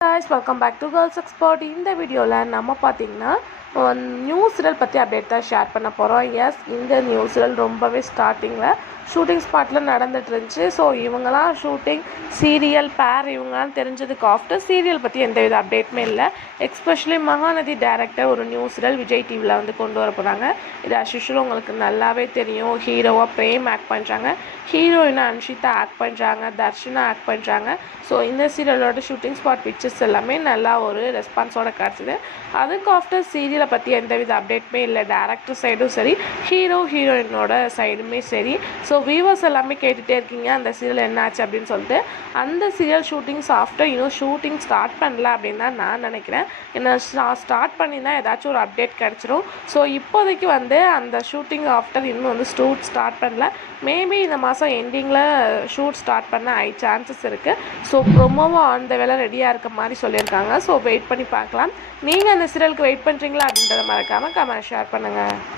guys, welcome back to Girls Expert. இந்த வீடியோவில் நம்ம பார்த்தீங்கன்னா நியூ சீரியல் பற்றி அப்டேட் தான் ஷேர் பண்ண போகிறோம். எஸ், இந்த நியூ சீரியல் ரொம்பவே ஸ்டார்டிங்கில் ஷூட்டிங் ஸ்பாட்டில் நடந்துட்டு இருந்துச்சு. ஸோ இவங்களாம் ஷூட்டிங் சீரியல் பேர் இவங்களாம் தெரிஞ்சதுக்கு ஆஃப்டர் சீரியல் பற்றி எந்தவித அப்டேட்டுமே இல்லை. எஸ்பெஷலி மகாநதி டைரக்டர் ஒரு நியூ சீரியல் விஜய் டிவியில் வந்து கொண்டு வர போகிறாங்க. இது அஸ்யூஷுவல் உங்களுக்கு நல்லாவே தெரியும். ஹீரோவாக பிரேம் ஆக்ட் பண்ணுறாங்க, ஹீரோயினாக அன்ஷிதா ஆக்ட் பண்ணுறாங்க, தர்ஷனா ஆக்ட் பண்ணுறாங்க. ஸோ இந்த சீரியலோட ஷூட்டிங் ஸ்பாட் பிக்சர்ஸ் எல்லாமே நல்லா ஒரு ரெஸ்பான்ஸோட கிடச்சிது. அதுக்கு ஆஃப்டர் சீரியலை பற்றி எந்தவித அப்டேட்டுமே இல்லை. டேரக்டர் சைடும் சரி, ஹீரோயினோட சைடுமே சரி. ஸோ வியூவர்ஸ் எல்லாமே கேட்டுகிட்டே இருக்கீங்க அந்த சீரியல் என்னாச்சு அப்படின்னு சொல்லிட்டு. அந்த சீரியல் ஷூட்டிங்ஸ் ஆஃப்டர் இன்னும் ஷூட்டிங் ஸ்டார்ட் பண்ணல அப்படின்னு தான் நான் நினைக்கிறேன். ஏன்னா ஸ்டார்ட் பண்ணினா ஏதாச்சும் ஒரு அப்டேட் கிடச்சிரும். ஸோ இப்போதைக்கு வந்து அந்த ஷூட்டிங் ஆஃப்டர் இன்னும் வந்து ஸ்டார்ட் பண்ணல. மேபி இந்த மாதம் எண்டிங்கில் ஷூட் ஸ்டார்ட் பண்ண சான்சஸ் இருக்குது. ஸோ ப்ரொமோவும் அந்த வேலை ரெடியாக இருக்க மாதிரி சொல்லியிருக்காங்க. ஸோ வெயிட் பண்ணி பார்க்கலாம். நீங்கள் அந்த சீரியலுக்கு வெயிட் பண்ணுறீங்களா அப்படின்றத மறக்காமல் கமெண்ட் ஷேர் பண்ணுங்கள்.